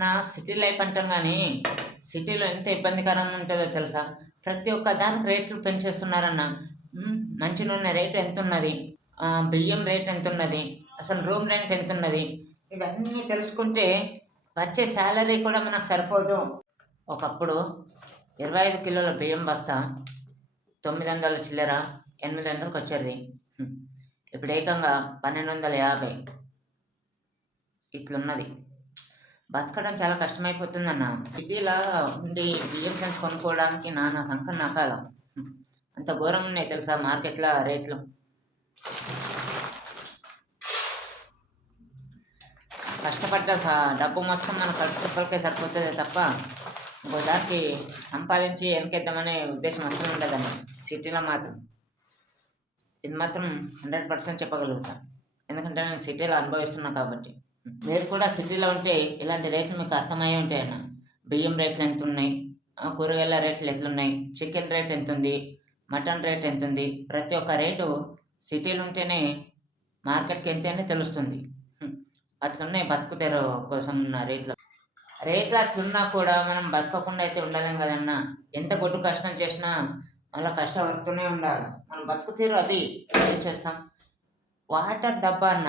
నా city life అంటాం కానీ సిటీలో ఎంత ఇబ్బందికరంగా ఉంటుందో తెలుసా? ప్రతి ఒక్క దానికి రేట్లు పెంచేస్తున్నారన్న. మంచి నూనె రేట్ ఎంత ఉన్నది బియ్యం రేట్ ఎంత ఉన్నది అసలు రూమ్ రెంట్ ఎంత ఉన్నది ఇవన్నీ తెలుసుకుంటే వచ్చే శాలరీ కూడా మనకు సరిపోదు. ఒకప్పుడు ఇరవై ఐదు కిలోల బియ్యం బస్తా తొమ్మిది వందల చిల్లర ఎనిమిది వందలకు వచ్చేది. ఇప్పుడు ఏకంగా పన్నెండు వందల యాభై. ఇట్లున్నది. బతకడం చాలా కష్టమైపోతుందన్న. సిటీలా ఉండి బియ్యం సెన్స్ కొనుక్కోవడానికి నానా సంఖ నాకాల అంత ఘోరం ఉన్నాయి తెలుసా మార్కెట్లో రేట్లు? కష్టపడ్డ స- డబ్బు మొత్తం మన ఖర్చు సరిపోతుంది తప్ప ఇంకో దానికి సంపాదించి వెనకేద్దామనే ఉద్దేశం అసలు ఉండదండి సిటీలో మాత్రం. ఇది మాత్రం హండ్రెడ్ పర్సెంట్ చెప్పగలుగుతాను ఎందుకంటే నేను సిటీలో అనుభవిస్తున్నా కాబట్టి. మీరు కూడా సిటీలో ఉంటే ఇలాంటి రేట్లు మీకు అర్థమయ్యే ఉంటాయన్న బియ్యం రేట్లు ఎంత ఉన్నాయి కూరగాయల రేట్లు ఎట్లున్నాయి చికెన్ రేట్ ఎంత ఉంది మటన్ రేట్ ఎంత ఉంది ప్రతి ఒక్క రేటు సిటీలో ఉంటేనే మార్కెట్కి ఎంతనే తెలుస్తుంది. అట్లున్నాయి బతుకుతారు కోసం ఉన్న రేట్లు. రేట్లు అట్లున్నా కూడా మనం బతకకుండా అయితే ఉండలేం కదన్నా ఎంత గొడ్డు కష్టం చేసినా మళ్ళీ కష్టపడుతూనే ఉండాలి. మనం బతుకుతీరు అది ఏం చేస్తాం? వాటర్ డబ్బా అన్న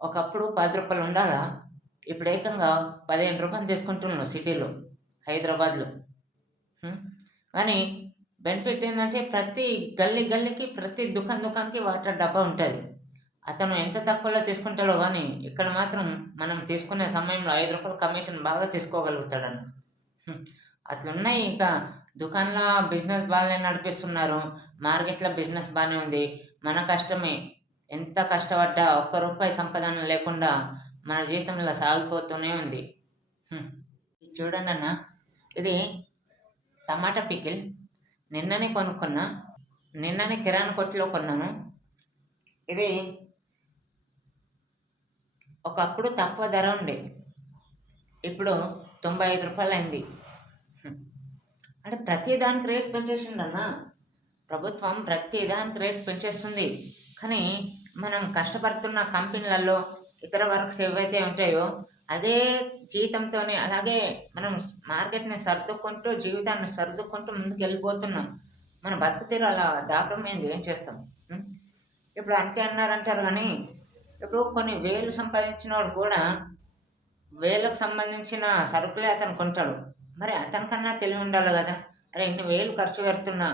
ఒకప్పుడు పది రూపాయలు ఉండాలా? ఇప్పుడు ఏకంగా పదిహేను రూపాయలు తీసుకుంటున్నాను సిటీలో హైదరాబాద్లో. కానీ బెనిఫిట్ ఏంటంటే ప్రతి గల్లీ గల్లీకి ప్రతి దుకాణం దుకాణానికి వాటర్ డబ్బా ఉంటుంది. అతను ఎంత తక్కువలో తీసుకుంటాడో కానీ ఇక్కడ మాత్రం మనం తీసుకునే సమయంలో ఐదు రూపాయలు కమిషన్ బాగా తీసుకోగలుగుతాడన్న. అట్లున్నాయి ఇంకా. దుకాణంలో బిజినెస్ బాగానే నడిపిస్తున్నారు. మార్కెట్లో బిజినెస్ బాగానే ఉంది. మన కష్టమే. ఎంత కష్టపడ్డా ఒక్క రూపాయి సంపాదన లేకుండా మన జీవితం ఇలా సాగిపోతూనే ఉంది. ఇది చూడండి అన్న. ఇది టమాటా పికిల్. నిన్ననే కొనుక్కున్నా. నిన్ననే కిరాణా కొట్టులో కొన్నాను. ఇది ఒకప్పుడు తక్కువ ధర ఉండే. ఇప్పుడు తొంభై ఐదు రూపాయలు అయింది. అంటే ప్రతి దానికి రేట్ పెంచేసిండన్నా ప్రభుత్వం ప్రతి దానికి రేట్ పెంచేస్తుంది. కానీ మనం కష్టపడుతున్న కంపెనీలలో ఇతర వర్క్స్ ఏవైతే ఉంటాయో అదే జీతంతోనే అలాగే మనం మార్కెట్ని సర్దుకుంటూ జీవితాన్ని సర్దుకుంటూ ముందుకు వెళ్ళిపోతున్నాం మన బతుకుతీరు అలా దాపమైంది ఏం చేస్తాం? ఇప్పుడు అంతే అన్నారంటారు కానీ ఇప్పుడు కొన్ని వేలు సంపాదించిన వాడు కూడా వేలకు సంబంధించిన సరుకులే అతను కొంటాడు. మరి అతనికన్నా తెలివి ఉండాలి కదా. అరే ఇన్ని వేలు ఖర్చు పెడుతున్నా.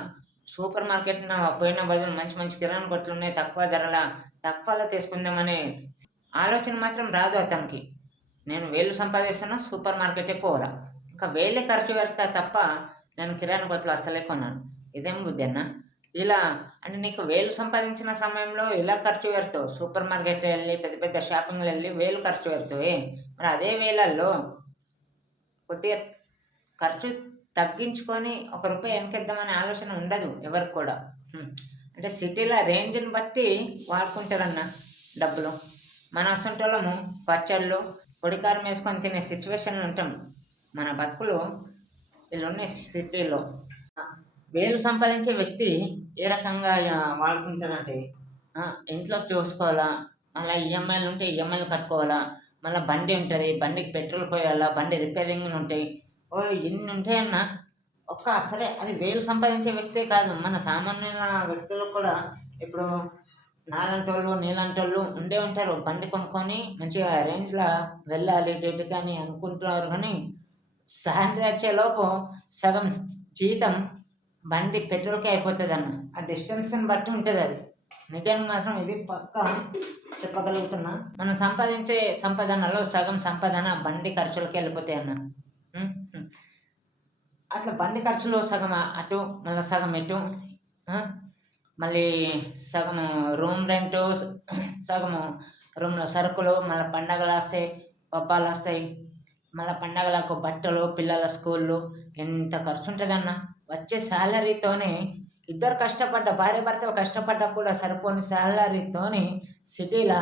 సూపర్ మార్కెట్ పోయిన బదులు మంచి మంచి కిరాణా కొట్లు ఉన్నాయి. తక్కువ ధరల తక్కువలో తీసుకుందామనే ఆలోచన మాత్రం రాదు అతనికి. నేను వేలు సంపాదిస్తున్నా సూపర్ మార్కెటే పోవాలా. ఇంకా వేలే ఖర్చు పెడతా తప్ప నేను కిరాణా కొట్లు అస్సలే కొన్నాను. ఇదేం బుద్ధి అన్న? ఇలా అంటే నీకు వేలు సంపాదించిన సమయంలో ఇలా ఖర్చు పెడతావు? సూపర్ మార్కెట్ వెళ్ళి పెద్ద పెద్ద షాపింగ్లు వెళ్ళి వేలు ఖర్చు పెడతావు? మరి అదే వేలల్లో కొద్దిగా ఖర్చు తగ్గించుకొని ఒక రూపాయి వెనకెద్దామనే ఆలోచన ఉండదు ఎవరికి కూడా. అంటే సిటీలో రేంజ్ని బట్టి వాడుకుంటారన్న డబ్బులు. మన అసంటోళ్ళము పచ్చళ్ళు పొడికారం వేసుకొని తినే సిచ్యువేషన్లు ఉంటాం. మన బతుకులు వీళ్ళున్న సిటీలో. వేలు సంపాదించే వ్యక్తి ఏ రకంగా వాడుకుంటారంటే ఇంట్లో చూసుకోవాలా మళ్ళీ ఈఎంఐలు ఉంటే ఈఎంఐలు కట్టుకోవాలా మళ్ళీ బండి ఉంటుంది బండికి పెట్రోల్ పోయాలా బండి రిపేరింగ్లు ఉంటాయి ఓ ఎన్ని ఉంటాయన్నా ఒక్క అసలే అది వేలు సంపాదించే వ్యక్తే కాదు. మన సామాన్యుల వ్యక్తులు కూడా ఇప్పుడు నాలంటోళ్ళు నీలంటోళ్ళు ఉండే ఉంటారు. బండి కొనుక్కొని మంచిగా రేంజ్లో వెళ్ళాలి డ్యూటీకి అని అనుకుంటున్నారు కానీ శాలరీ వచ్చేలోపు సగం జీతం బండి పెట్రోల్కే అయిపోతుంది అన్న. ఆ డిస్టెన్స్ని బట్టి ఉంటుంది అది. నిజానికి మాత్రం ఇది పక్క చెప్పగలుగుతున్నా. మనం సంపాదించే సంపాదనలో సగం సంపాదన బండి ఖర్చులకి వెళ్ళిపోతాయి అన్న. అట్లా బండి ఖర్చులు సగం అటు మళ్ళీ సగం ఇటు మళ్ళీ సగం రూమ్ రెంటు సగము రూమ్లో సరుకులు మళ్ళీ పండగలు వస్తాయి పబ్బాలు వస్తాయి. మళ్ళీ పండగలకు బట్టలు పిల్లల స్కూళ్ళు ఎంత ఖర్చు ఉంటుందన్న వచ్చే శాలరీతోనే ఇద్దరు కష్టపడ్డ భార్య భర్తలు కష్టపడ్డా కూడా సరిపోని శాలరీతోని సిటీలో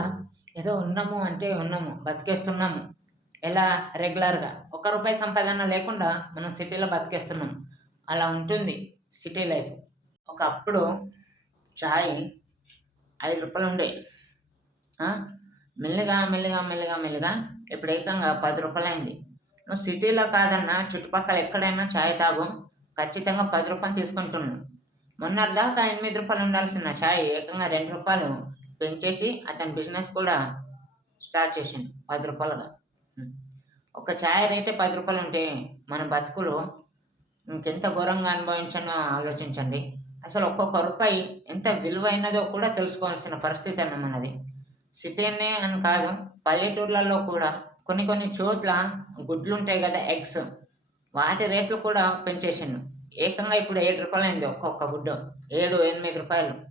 ఏదో ఉన్నాము అంటే ఉన్నాము బతికేస్తున్నాము. ఎలా రెగ్యులర్గా? ఒక రూపాయి సంపాదన లేకుండా మనం సిటీలో బతికేస్తున్నాం. అలా ఉంటుంది సిటీ లైఫ్. ఒకప్పుడు చాయ్ ఐదు రూపాయలు ఉండే. మెల్లిగా మెల్లిగా మెల్లిగా మెల్లిగా ఇప్పుడు ఏకంగా పది రూపాయలు అయింది నువ్వు సిటీలో కాదన్నా చుట్టుపక్కల ఎక్కడైనా చాయ్ తాగు. ఖచ్చితంగా పది రూపాయలు తీసుకుంటున్నాను మొన్న ఎనిమిది రూపాయలు ఉండాల్సిన చాయ్ ఏకంగా రెండు రూపాయలు పెంచేసి అతని బిజినెస్ కూడా స్టార్ట్ చేసిండు పది రూపాయలుగా. ఒక ఛాయ్ రేటే పది రూపాయలు ఉంటే మన బతుకులు ఇంకెంత ఘోరంగా అనుభవించానో ఆలోచించండి. అసలు ఒక్కొక్క రూపాయి ఎంత విలువైనదో కూడా తెలుసుకోవాల్సిన పరిస్థితి అన్న మనది. సిటీనే అని కాదు పల్లెటూర్లలో కూడా కొన్ని కొన్ని చోట్ల గుడ్లు ఉంటాయి కదా ఎగ్స్. వాటి రేట్లు కూడా పెంచేసిండు ఏకంగా ఇప్పుడు ఏడు రూపాయలైంది ఒక్కొక్క గుడ్డు. ఏడు ఎనిమిది రూపాయలు.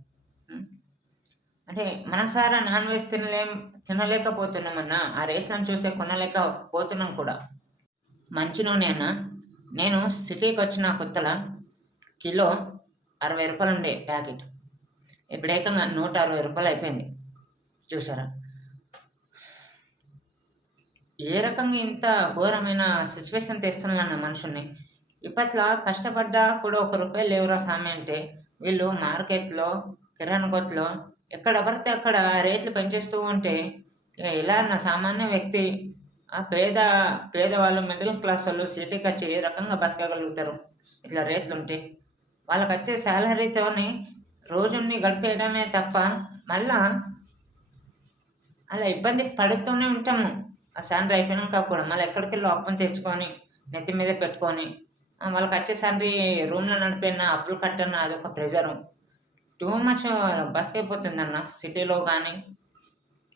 అంటే మనసారా నాన్ వెజ్ తినలేం తినలేకపోతున్నామన్నా ఆ రేట్లను చూస్తే కొనలేకపోతున్నాం కూడా. మంచి నూనె అన్న నేను సిటీకి వచ్చిన కొత్తలో కిలో అరవై రూపాయలు ఉండే ప్యాకెట్. ఇప్పుడు ఏకంగా నూట అరవై రూపాయలు అయిపోయింది. చూసారా? ఏ రకంగా ఇంత ఘోరమైన సిచ్యువేషన్ తెస్తున్నాను మనుషుల్ని. ఇప్పట్లో కష్టపడ్డా కూడా ఒక రూపాయి లేవురా సామె అంటే వీళ్ళు మార్కెట్లో కిరాణా కొట్లో ఎక్కడ పడితే అక్కడ రేట్లు పెంచేస్తూ ఉంటే ఇక ఇలా నా సామాన్య వ్యక్తి ఆ పేద పేదవాళ్ళు మిడిల్ క్లాస్ వాళ్ళు సిటీకి వచ్చి ఏ రకంగా బతకగలుగుతారు? ఇట్లా రేట్లు ఉంటే వాళ్ళకి వచ్చే శాలరీతోని రోజుని గడిపేయడమే తప్ప మళ్ళా అలా ఇబ్బంది పడుతూనే ఉంటాము. ఆ శాలరీ అయిపోయినాక కూడా మళ్ళీ ఎక్కడికి వెళ్ళి అప్పుని తెచ్చుకొని నెత్తి మీద పెట్టుకొని వాళ్ళకి వచ్చే శాలరీ రూమ్లో నడిపోయినా అప్పులు కట్టన్న అదొక ప్రెజరు. టూ మచ్ బతికైపోతుందన్న సిటీలో కానీ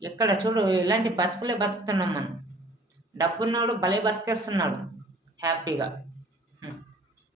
ఇక్కడ చూడు ఇలాంటి బతుకులే బతుకుతున్నాం మనం. డబ్బున్నోడు భలే బతికేస్తున్నాడు. హ్యాపీగా.